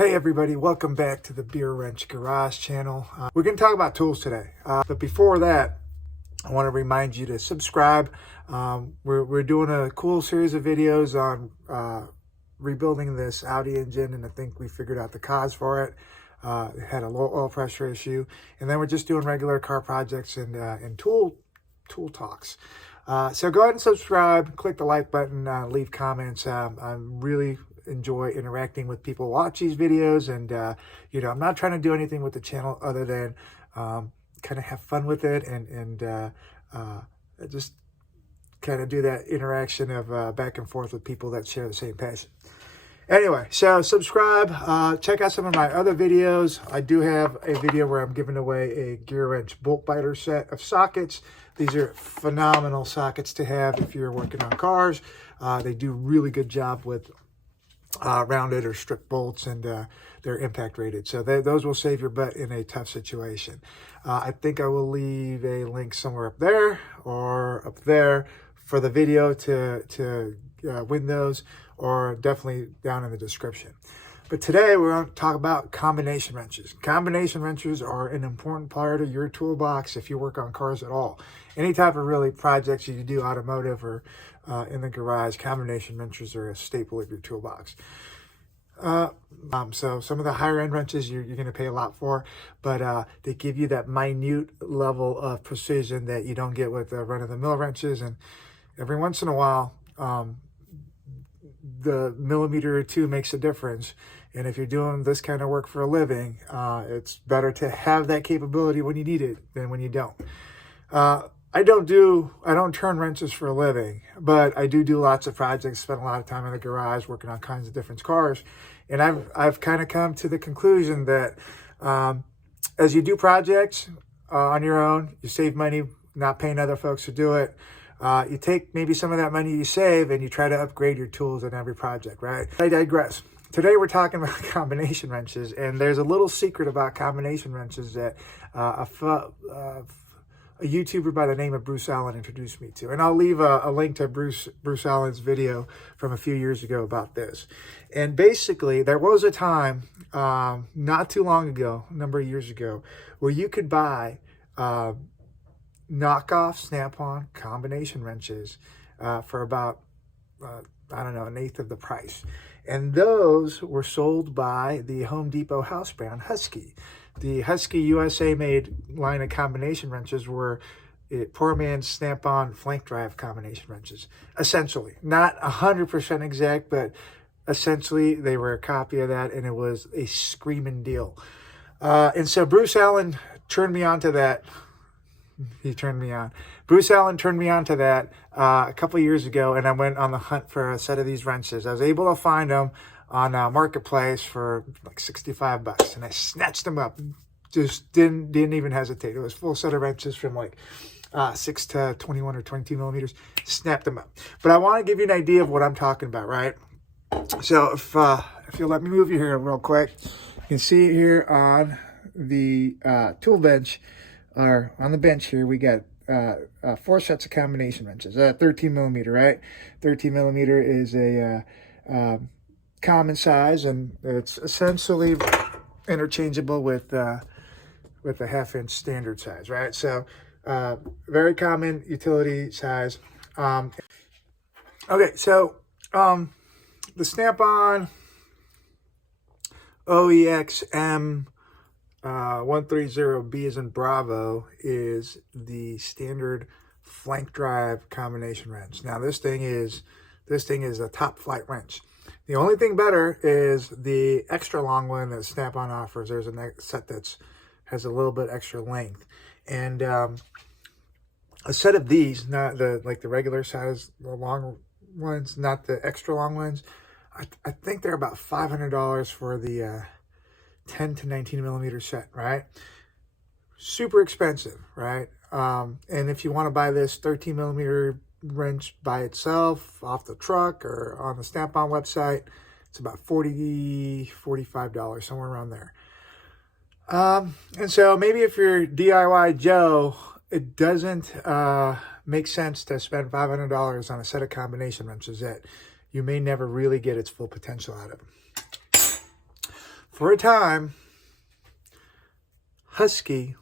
Hey everybody, welcome back to the Beer Wrench Garage channel. We're going to talk about tools today, but before that, I want to remind you to subscribe. We're doing a cool series of videos on rebuilding this Audi engine, and I think we figured out the cause for it. It had a low oil pressure issue, and then we're just doing regular car projects and tool talks. So go ahead and subscribe, click the like button, leave comments. I really enjoy interacting with people who watch these videos, and I'm not trying to do anything with the channel other than kind of have fun with it and just kind of do that interaction of back and forth with people that share the same passion. Anyway, so subscribe, check out some of my other videos. I do have a video where I'm giving away a gear wrench bolt biter set of sockets. These are phenomenal sockets to have if you're working on cars. They do really good job with rounded or stripped bolts, and they're impact rated. So those will save your butt in a tough situation. I think I will leave a link somewhere up there or up there for the video to win those, or definitely down in the description. But today we're going to talk about combination wrenches. Combination wrenches are an important part of your toolbox if you work on cars at all. Any type of really projects you do, automotive or in the garage, combination wrenches are a staple of your toolbox. So some of the higher end wrenches you're going to pay a lot for, but they give you that minute level of precision that you don't get with the run-of-the-mill wrenches. And every once in a while, the millimeter or two makes a difference. And if you're doing this kind of work for a living, it's better to have that capability when you need it than when you don't. I don't turn wrenches for a living, but I do lots of projects, spend a lot of time in the garage working on kinds of different cars. And I've kind of come to the conclusion that as you do projects on your own, you save money not paying other folks to do it. You take maybe some of that money you save and you try to upgrade your tools in every project, right? I digress. Today we're talking about combination wrenches, and there's a little secret about combination wrenches that a YouTuber by the name of Bruce Allen introduced me to. And I'll leave a link to Bruce Allen's video from a few years ago about this. And basically, there was a time not too long ago, a number of years ago, where you could buy knockoff Snap-on combination wrenches for about, an eighth of the price. And those were sold by the Home Depot house brand Husky. The Husky USA-made line of combination wrenches were poor man's Snap-on Flank Drive combination wrenches. Essentially, not 100% exact, but essentially they were a copy of that, and it was a screaming deal. And so Bruce Allen turned me on to that. Bruce Allen turned me on to that a couple of years ago, and I went on the hunt for a set of these wrenches. I was able to find them on Marketplace for like $65, and I snatched them up. Just didn't even hesitate. It was a full set of wrenches from like 6 to 21 or 22 millimeters. Snapped them up. But I want to give you an idea of what I'm talking about, right? So if you'll let me move you here real quick, you can see here on the tool bench, or on the bench here, we got 4 sets of combination wrenches. 13 millimeter, right? 13 millimeter is a common size, and it's essentially interchangeable with the 1/2-inch standard size, right? So very common utility size. Okay, so the Snap-on OEXM710B as in Bravo is the standard flank drive combination wrench. Now this thing is a top flight wrench. The only thing better is the extra long one that Snap-on offers. There's a set that has a little bit extra length, and a set of these, not the regular size, the long ones, not the extra long ones. I think they're about $500 for the 10 to 19 millimeter set, right? Super expensive, right? And if you want to buy this 13 millimeter wrench by itself off the truck or on the Snap-on website, it's about $40, $45, somewhere around there. And so maybe if you're DIY Joe, it doesn't make sense to spend $500 on a set of combination wrenches that you may never really get its full potential out of. for a time, Husky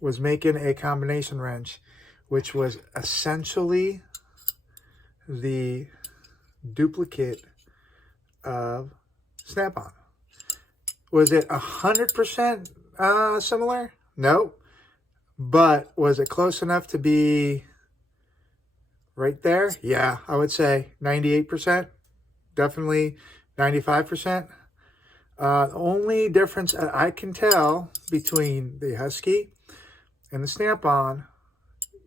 was making a combination wrench, which was essentially the duplicate of Snap-on. Was it 100% similar? No. But was it close enough to be right there? Yeah, I would say 98%. Definitely 95%. The only difference I can tell between the Husky and the Snap-on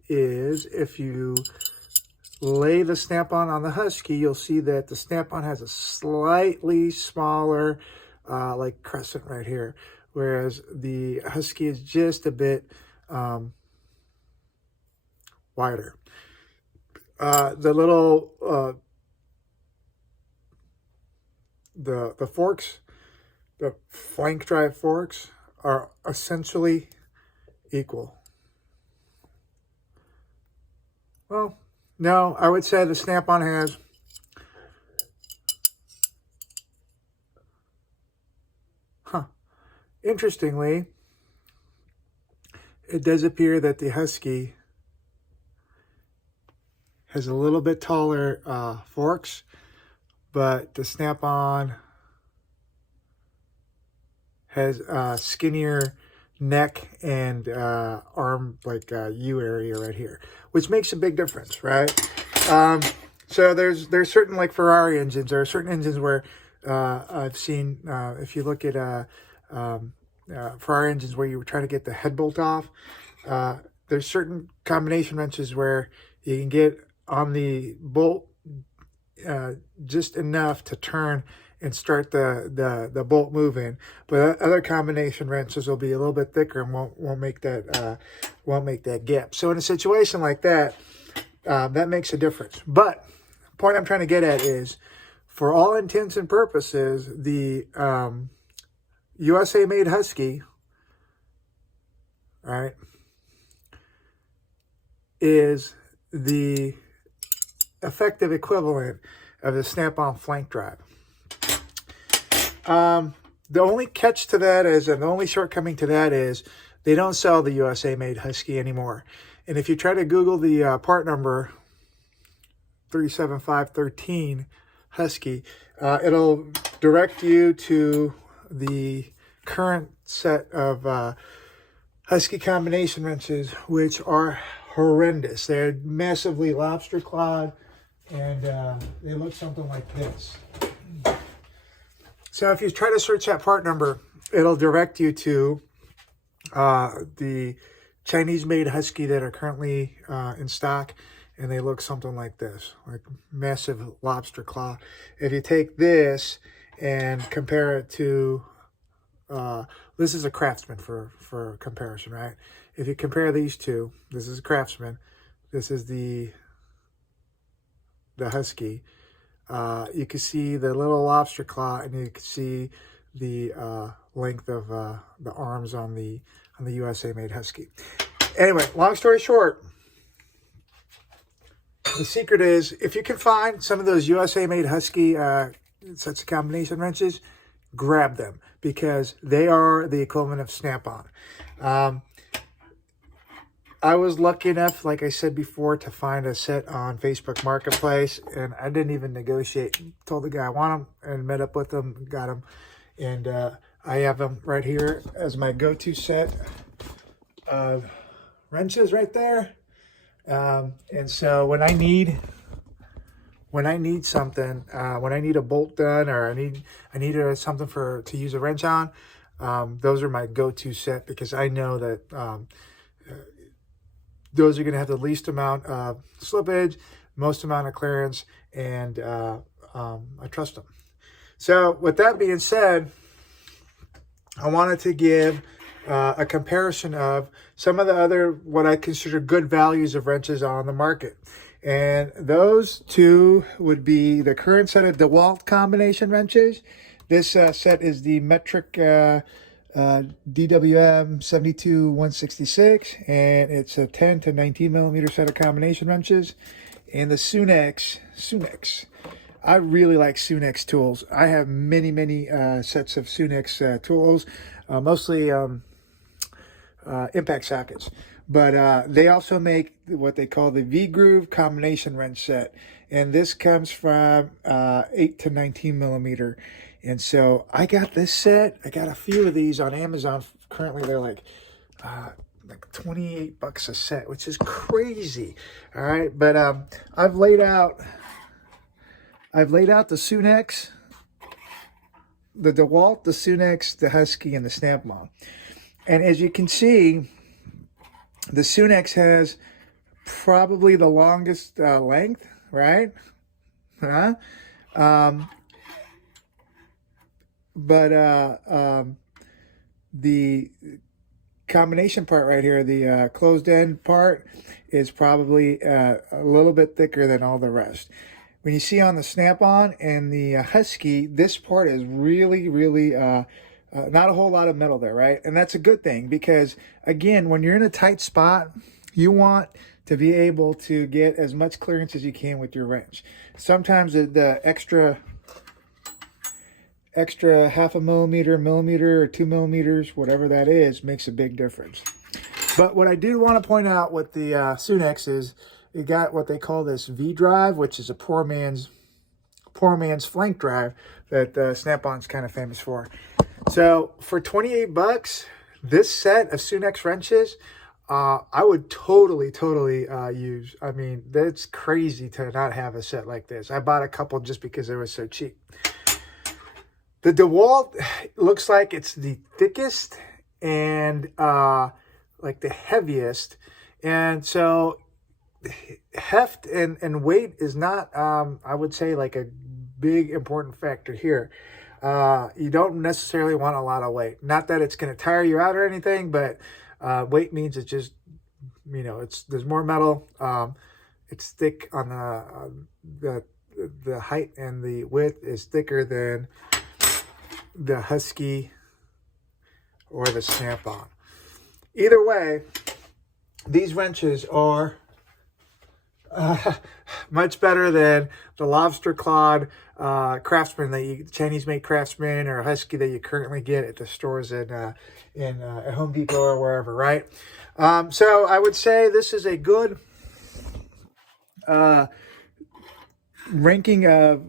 is if you lay the Snap-on on the Husky, you'll see that the Snap-on has a slightly smaller like crescent right here, whereas the Husky is just a bit wider. The little the forks, the flank drive forks, are essentially equal. Well, no, I would say the Snap-on has interestingly, it does appear that the Husky has a little bit taller forks, but the Snap-on has a skinnier neck and arm, like U area right here, which makes a big difference, right? So there's certain, like Ferrari engines, there are certain engines where I've seen, if you look at Ferrari engines where you were trying to get the head bolt off, there's certain combination wrenches where you can get on the bolt just enough to turn and start the bolt moving, but other combination wrenches will be a little bit thicker and won't make that gap. So in a situation like that, that makes a difference. But the point I'm trying to get at is, for all intents and purposes, the USA-made Husky, right, is the effective equivalent of the Snap-on flank drive. The only catch to that is, and the only shortcoming to that is, they don't sell the USA-made Husky anymore. And if you try to Google the part number 37513 Husky, it'll direct you to the current set of Husky combination wrenches, which are horrendous. They're massively lobster clawed, and they look something like this. So if you try to search that part number, it'll direct you to the Chinese-made Husky that are currently in stock, and they look something like this, like massive lobster claw. If you take this and compare it to, this is a Craftsman for comparison, right? If you compare these two, this is a Craftsman, this is the Husky. You can see the little lobster claw, and you can see the length of the arms on the USA-made Husky. Anyway, long story short, the secret is, if you can find some of those USA-made Husky sets of combination wrenches, grab them, because they are the equivalent of Snap-on. I was lucky enough, like I said before, to find a set on Facebook Marketplace, and I didn't even negotiate. Told the guy I want them, and met up with them, got them, and I have them right here as my go-to set of wrenches right there. And so when I need something, when I need a bolt done, or I need something to use a wrench on, those are my go-to set, because I know that those are going to have the least amount of slippage, most amount of clearance, and I trust them. So with that being said, I wanted to give a comparison of some of the other, what I consider good values of wrenches on the market. And those two would be the current set of DeWalt combination wrenches. This set is the metric DWM72166, and it's a 10 to 19 millimeter set of combination wrenches. And the Sunex I really like Sunex tools. I have many sets of Sunex tools, mostly impact sockets. But they also make what they call the V-groove combination wrench set. And this comes from 8 to 19 millimeter. And so I got this set. I got a few of these on Amazon. Currently, they're like 28 bucks a set, which is crazy. All right, but I've laid out the Sunex, the DeWalt, the Sunex, the Husky, and the Snap-on. And as you can see, the Sunex has probably the longest length, right? The combination part right here, the closed end part, is probably a little bit thicker than all the rest. When you see on the Snap-on and the Husky, this part is really not a whole lot of metal there, right? And that's a good thing because, again, when you're in a tight spot, you want to be able to get as much clearance as you can with your wrench. Sometimes the extra half a millimeter, or 2 millimeters, whatever that is, makes a big difference. But what I do want to point out with the Sunex is you got what they call this V-drive, which is a poor man's flank drive that Snap-on's kind of famous for. So for 28 bucks, this set of Sunex wrenches, I would totally use. I mean, that's crazy to not have a set like this. I bought a couple just because they were so cheap. The DeWalt looks like it's the thickest and like the heaviest. And so heft and weight is not, I would say, like a big important factor here. You don't necessarily want a lot of weight. Not that it's going to tire you out or anything, but weight means it's just, you know, there's more metal. It's thick on the height, and the width is thicker than the Husky or the Snap-on. Either way, these wrenches are much better than the Lobster clawed Craftsman Chinese-made Craftsman or Husky that you currently get at the stores at Home Depot or wherever, right? So I would say this is a good ranking of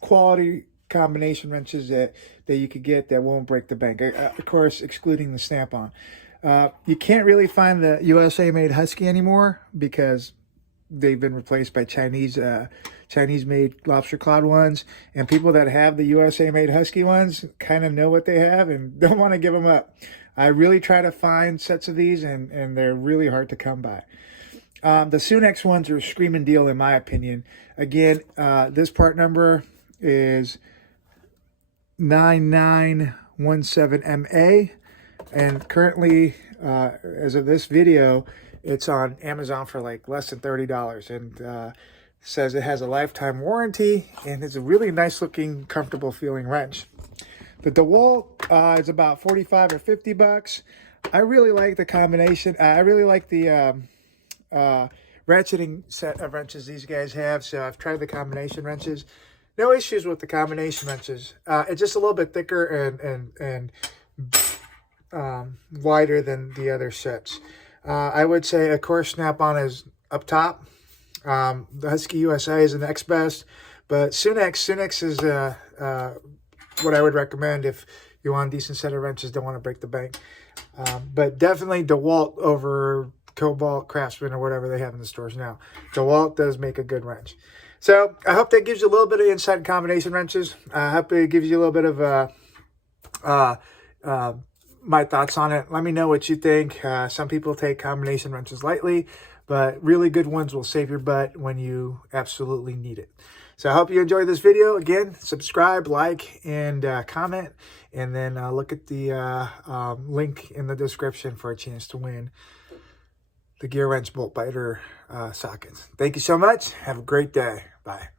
quality combination wrenches that you could get that won't break the bank. Of course, excluding the Snap-on. You can't really find the USA-made Husky anymore because they've been replaced by Chinese-made Lobster clawed ones. And people that have the USA-made Husky ones kind of know what they have and don't want to give them up. I really try to find sets of these, and they're really hard to come by. The Sunex ones are a screaming deal, in my opinion. Again, this part number is 9917MA, and currently, as of this video, it's on Amazon for like less than $30, and says it has a lifetime warranty, and it's a really nice looking, comfortable feeling wrench. The DeWalt is about 45 or 50 bucks. I really like the combination. I really like the ratcheting set of wrenches these guys have, so I've tried the combination wrenches. No issues with the combination wrenches. It's just a little bit thicker and wider than the other sets. I would say, of course, Snap-on is up top. The Husky USA is the next best, but Sunex is what I would recommend if you want a decent set of wrenches, don't want to break the bank. But definitely DeWalt over Cobalt, Craftsman, or whatever they have in the stores now. DeWalt does make a good wrench. So I hope that gives you a little bit of insight in combination wrenches. I hope it gives you a little bit of my thoughts on it. Let me know what you think. Some people take combination wrenches lightly, but really good ones will save your butt when you absolutely need it. So I hope you enjoyed this video. Again, subscribe, like, and comment. And then look at the link in the description for a chance to win the Gear Wrench Bolt Biter sockets. Thank you so much. Have a great day. Bye.